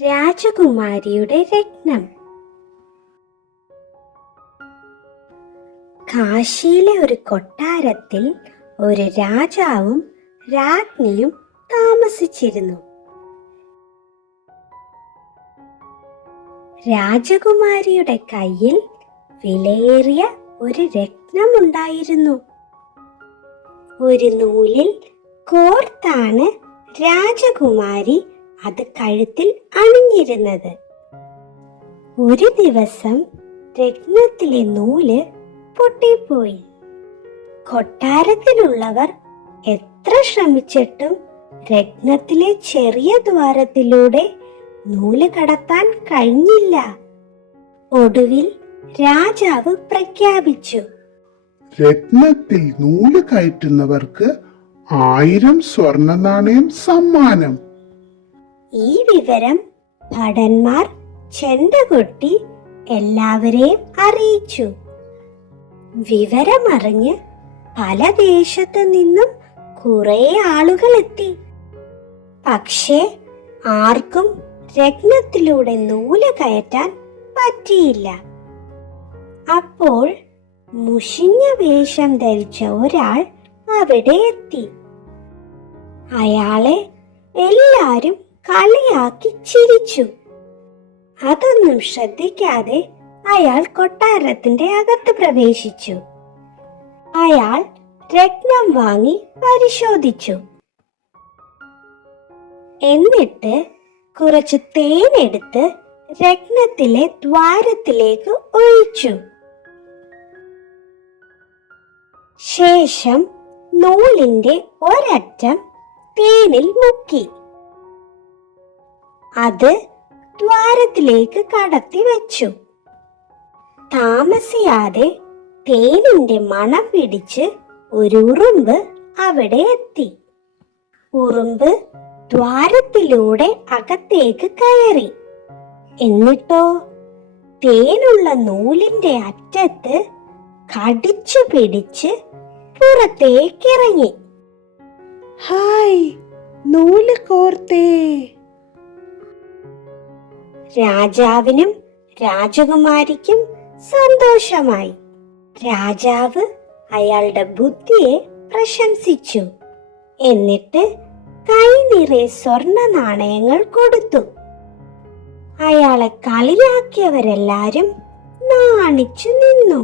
രാജകുമാരിയുടെ രത്നം. കാശിയിലെ ഒരു കൊട്ടാരത്തിൽ ഒരു രാജാവും രാജ്ഞിയും താമസിച്ചിരുന്നു. രാജകുമാരിയുടെ കയ്യിൽ വിലയേറിയ ഒരു രത്നമുണ്ടായിരുന്നു. ഒരു നൂലിൽ കോർത്താണ് രാജകുമാരി അത് കഴുത്തിൽ അണിഞ്ഞിരുന്നത്. ഒരു ദിവസം രത്നത്തിലെ നൂല് പൊട്ടിപ്പോയി. കൊട്ടാരത്തിലുള്ളവർ എത്ര ശ്രമിച്ചിട്ടും രത്നത്തിലെ ചെറിയ ദ്വാരത്തിലൂടെ നൂല് കടത്താൻ കഴിഞ്ഞില്ല. ഒടുവിൽ രാജാവ് പ്രഖ്യാപിച്ചു, രത്നത്തിൽ നൂല് കയറ്റുന്നവർക്ക് 1000 സ്വർണ്ണ നാണയം സമ്മാനം. ഈ വിവരം ഭടന്മാർ ചെണ്ട കൊട്ടി എല്ലാവരെയും അറിയിച്ചു. വിവരമറിഞ്ഞ് പല ദേശത്തു നിന്നും കുറെ ആളുകൾ എത്തി. പക്ഷേ ആർക്കും രത്നത്തിലൂടെ നൂല് കയറ്റാൻ പറ്റിയില്ല. അപ്പോൾ മുഷിഞ്ഞ വേഷം ധരിച്ച ഒരാൾ അവിടെ എത്തി. അയാളെ എല്ലാരും കളിയാക്കി ചിരിച്ചു. അതൊന്നും ശ്രദ്ധിക്കാതെ അയാൾ കൊട്ടാരത്തിന്റെ അകത്ത് പ്രവേശിച്ചു. അയാൾ രത്നം വാങ്ങി പരിശോധിച്ചു. എന്നിട്ട് കുറച്ച് തേനെടുത്ത് രത്നത്തിലെ ദ്വാരത്തിലേക്ക് ഒഴിച്ചു. ശേഷം നൂലിന്റെ ഒരറ്റം തേനിൽ മുക്കി അത് ദ്വാരത്തിലേക്ക് കടത്തി വെച്ചു. താമസിയാതെ തേനിന്റെ മണം പിടിച്ച് ഒരു ഉറുമ്പ് അവിടെ എത്തി. ഉറുമ്പ് ദ്വാരത്തിലൂടെ അകത്തേക്ക് കയറി. എന്നിട്ടോ തേനുള്ള നൂലിന്റെ അറ്റത്ത് കടിച്ചു പിടിച്ച് പുറത്തേക്കിറങ്ങി. ഹായ്, നൂല് കോർത്തേ. രാജാവിനും രാജകുമാരിക്കും സന്തോഷമായി. രാജാവ് അയാളുടെ ബുദ്ധിയെ പ്രശംസിച്ചു. എന്നിട്ട് കൈ നിറയെ സ്വർണ്ണ നാണയങ്ങൾ കൊടുത്തു. അയാളെ കളിയാക്കിയവരെല്ലാരും നാണിച്ചു നിന്നു.